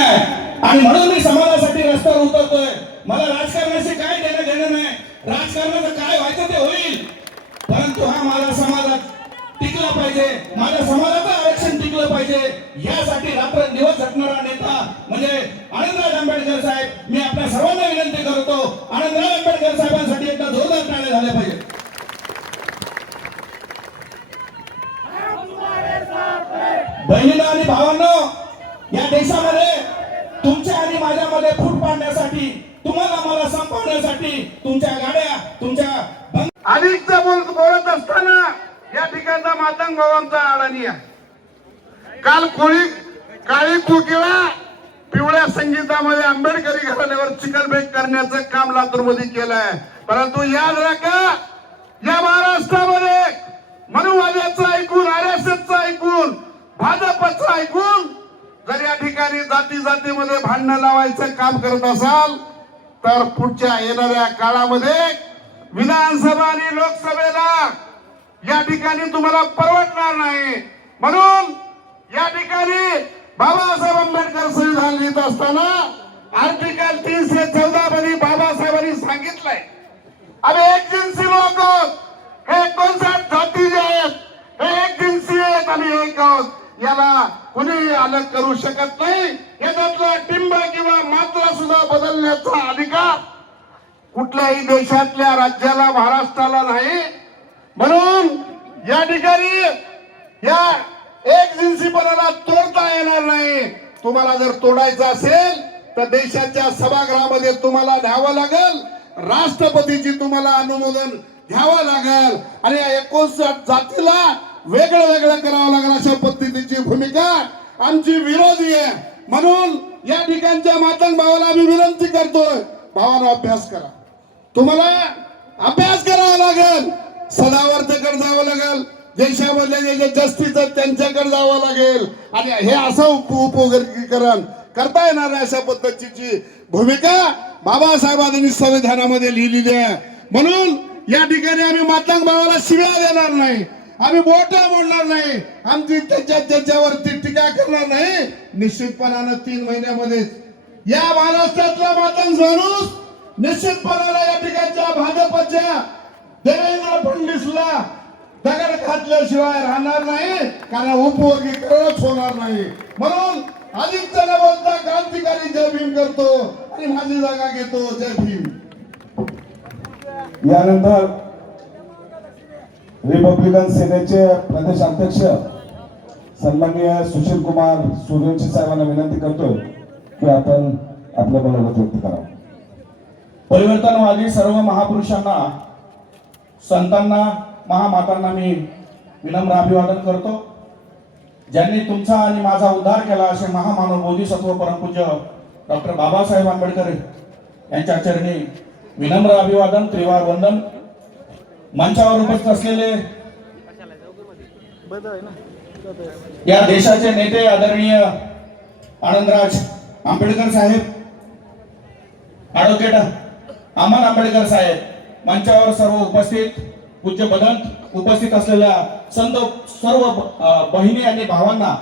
आणि म्हणून मी समाजासाठी रस्त्यावर उतरतोय. मला राजकारणाशी काय देणं घेणं नाही. राजकारणाचं काय व्हायचं ते होईल, परंतु हा माझा समाजात टिकला पाहिजे, माझ्या समाजाचं आरक्षण टिकलं पाहिजे, यासाठी रात्रंदिवस झटणारा नेता म्हणजे आनंदराज आंबेडकर साहेब. मी आपल्या सर्वांना विनंती करतो, आनंदराज आंबेडकर साहेबांसाठी एकदा जोरदार टाळ्या झाल्या पाहिजे. बहिणींनो आणि भावांनो, या देशामध्ये तुमच्या आणि माझ्यामध्ये फूट पाडण्यासाठी, तुम्हाला मला संपवण्यासाठी तुमच्या गाड्या, तुमच्या अधिकचा बोलत असताना या ठिकाणचा मातंग भावांचा अडाणी आहे. काल काळी कोकिळा पिवळ्या संगीतामध्ये आंबेडकरी घराण्यावर चिकलबेक करण्याचं काम लातूरमध्ये केलंय. परंतु याद राखा, या महाराष्ट्रामध्ये मनुवाद्याचं ऐकून, आरएसएसचं ऐकून, भाजपचं ऐकून जर या ठिकाणी जातीमध्ये भांडणं लावायचं काम करत असाल तर पुढच्या येणाऱ्या काळामध्ये विधानसभा आणि लोकसभेला या ठिकाणी तुम्हाला परवडणार नाही. म्हणून या ठिकाणी बाबासाहेब आंबेडकर संविधान लिहित असताना आर्टिकल 314 मध्ये बाबासाहेबांनी सांगितलंय, अरे एक जिन्सी लोक हे 59 जाती जे आहेत हे एक जिन्सी आहेत आणि एक आहोत, याला कुणी अलग करू शकत नाही. याच्यातला टिंब किंवा मात्रा सुद्धा बदलण्याचा अधिकार कुठल्याही देशातल्या राज्याला, महाराष्ट्राला नाही. म्हणून या ठिकाणी या एक जिन्सीपणाला तोडता येणार नाही. तुम्हाला जर तोडायचं असेल तर देशाच्या सभागृहामध्ये तुम्हाला न्यावं लागेल, राष्ट्रपतीची तुम्हाला अनुमोदन घ्यावं लागेल आणि या 59 जातीला वेगळं करावं लागेल. अशा पद्धतीची भूमिका आमची विरोधी आहे. म्हणून या ठिकाणच्या मातंग भावाला आम्ही विनंती करतोय, भावांनो अभ्यास करा, तुम्हाला अभ्यास करावा लागेल, सदावर्तेकडे जावं लागेल, देशामधले जे जस्टिस आहेत त्यांच्याकडे जावं लागेल आणि हे असं उपवर्गीकरण करता येणार आहे. अशा पद्धतीची भूमिका बाबासाहेबांनी संविधानामध्ये लिहिलेली आहे. म्हणून या ठिकाणी आम्ही मातंग भावाला शिव्या देणार नाही, आम्ही बोटा मोडणार नाही, आमची त्याच्यावरती टीका करणार नाही. निश्चितपणानं 3 महिन्यामध्ये या महाराष्ट्रातला मातंग माणूस निश्चितपणाला या ठिकाणच्या भाजपच्या देवेंद्र फडणवीसला दगड घातल्याशिवाय राहणार नाही, कारण उपवर्गीकरणच होणार नाही. म्हणून अधिक न बोलता क्रांतिकारी जय भीम करतो आणि माझी जागा घेतो. जय भीम. यानंतर रिपब्लिकन सेनेचे प्रदेश अध्यक्ष सन्माननीय सुशील कुमार सूर्यवंशी साहेबांना विनंती करतोय की आपण आपलं मनोगत व्यक्त करावं. परिवर्तनवादी सर्व महापुरुषांना, संतांना, महामातांना मी विनम्र अभिवादन करतो. ज्यांनी तुमचा आणि माझा उद्धार केला असे महामानव बोधिसत्व परमपूज्य डॉक्टर बाबासाहेब आंबेडकर यांच्या चरणी विनम्र अभिवादन, त्रिवार वंदन. मंचावर उपस्थित असलेले या देशाचे नेते आदरणीय आनंदराज आंबेडकर साहेब, ॲडव्होकेट अमन आंबेडकर साहेब, मंचावर सर्व उपस्थित पूज्य बदंत उपस्थित असलेल्या संत सर्व बहिणी आणि भावांना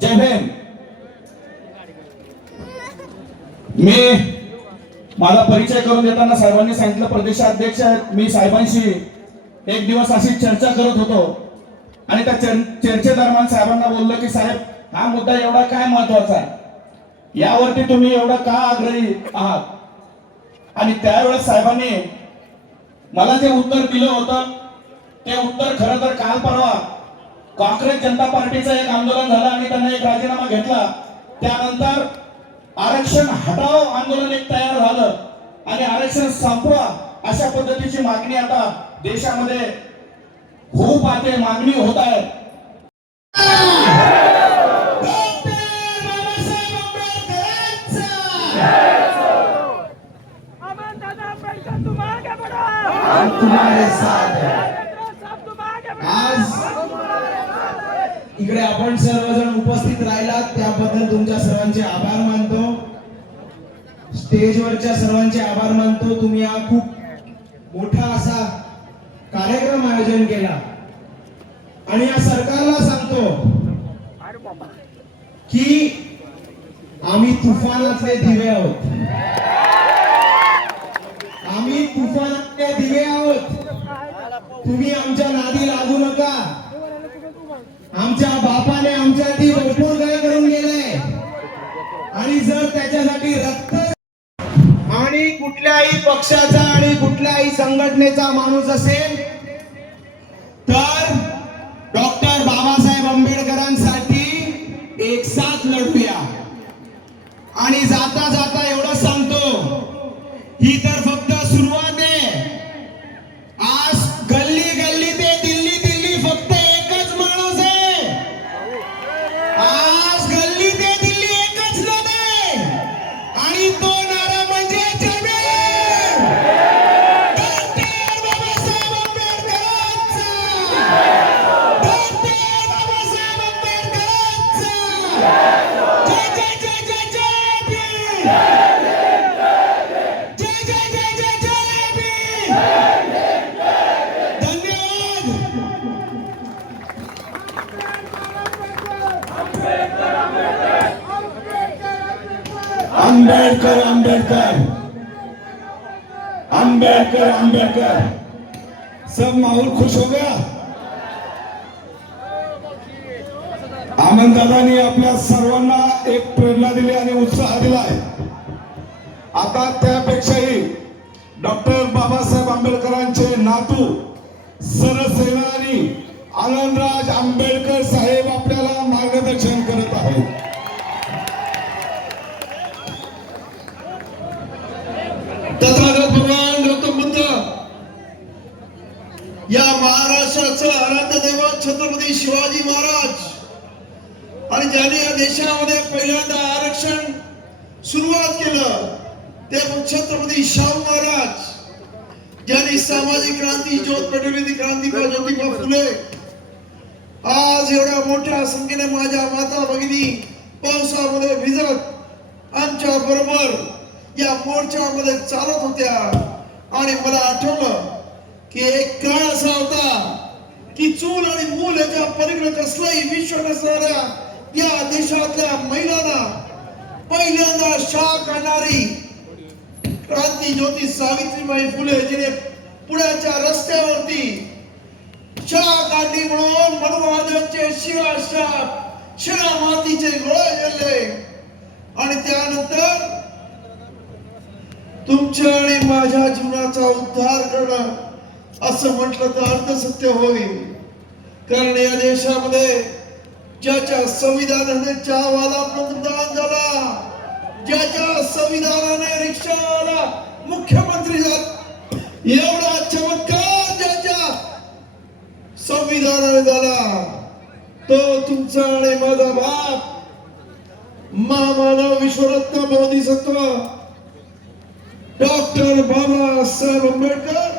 जय भीम. मी माझा परिचय करून देताना साहेबांनी सांगितलं प्रदेशाध्यक्ष आहेत. मी साहेबांशी एक दिवस अशी चर्चा करत होतो आणि त्या चर्चेदरम्यान साहेबांना बोललो की साहेब, हा मुद्दा एवढा काय महत्वाचा आहे, यावरती तुम्ही एवढं का आग्रही आहात. आणि त्यावेळेस साहेबांनी मला जे उत्तर दिलं होतं ते उत्तर खरं तर काल परवा काँग्रेस जनता पार्टीचं एक आंदोलन झालं आणि त्यांनी एक राजीनामा घेतला. त्यानंतर आरक्षण हटाव आंदोलन एक तयार झालं आणि आरक्षण संपवा अशा पद्धतीची मागणी आता देशामध्ये खूप आता मागणी होत आहे. आज इकडे आपण सर्वजण उपस्थित राहिलात त्याबद्दल तुमच्या सर्वांचे आभार मानतो. स्टेजवरच्या सर्वांचे आभार मानतो. तुम्ही हा खूप मोठा असा कार्यक्रम आयोजन केला आणि या सरकारला सांगतो की आम्ही तुफानातले दिवे आहोत. आम्ही तुफानातले दिवे आहोत. तुम्ही आमच्या नादी लागू नका. आमच्या बापाने आमच्यासाठी भरपूर काय करून गेले आणि जर त्याच्यासाठी रक्त आणि कुठल्याही पक्षाचा आणि कुठल्याही संघटनेचा माणूस असेल तर डॉक्टर बाबासाहेब आंबेडकरांसाठी एक साथ लढूया. आणि जाता जाता एवढं सांगतो, ही तर फक्त सुरुवात आहे. आज गल्ली गल्ली ते दिल्ली दिल्ली फक्त एकच माणूस आहे. आज गल्ली ते दिल्ली एकच नाद आहे आणि तो नारा म्हणजे जय भीम. डॉक्टर बाबासाहेब आंबेडकरांचा. डॉक्टर बाबासाहेब आंबेडकरांचा. जय जय जय जय जय भीम. जय जय जय जय जय भीम. धन्यवाद. आंबेडकर आंबेडकर आंबेडकर आंबेडकर. सब माहौल खुश हो गया. आनंददादांनी आपल्या सर्वांना एक प्रेरणा दिली आणि उत्साह दिलाय. आता त्यापेक्षाही डॉक्टर बाबासाहेब आंबेडकरांचे नातू सरसेनानी आनंदराज आंबेडकर साहेब आपल्याला मार्गदर्शन करत आहेत. तथागत भगवान गौतम बुद्ध या महाराष्ट्राचं आराध्य दैवत छत्रपती शिवाजी महाराज आणि ज्यांनी या देशामध्ये पहिल्यांदा आरक्षण सुरुवात केलं ते छत्रपती शाहू महाराज, ज्यांनी सामाजिक क्रांती ज्योत पेटवली ती क्रांतिकार ज्योतिबा फुले. आज एवढ्या मोठ्या संख्येने माझ्या माता भगिनी पावसामध्ये भिजत आमच्या बरोबर या मोर्चामध्ये चालत होत्या. आणि मला आठवलं की एक काळ असा होता की चूल आणि मूल याच्या पलीकडे कसलाही विश्व नसणाऱ्या या देशातल्या महिलांना पहिल्यांदा शाख आणणारी क्रांती ज्योती सावित्रीबाई फुले, जिने पुण्याच्या रस्त्यावरती शाख काढली म्हणून मनुवाद्यांचे शिवाशाप शिळा मातीचे गोळे गेले. आणि त्यानंतर तुमच्या आणि माझ्या जीवनाचा उद्धार करणं असं म्हटलं तर अर्थसत्य होईल. कारण या देशामध्ये ज्याच्या संविधानाने चहावाला पंतप्रधान झाला, ज्याच्या संविधानाने रिक्षावाला मुख्यमंत्री झाला, एवढा चमत्कार ज्याच्या संविधानाने झाला तो तुमचा आणि माझा बाप महामानव विश्वरत्न बोधिसत्व डॉक्टर बाबासाहेब आंबेडकर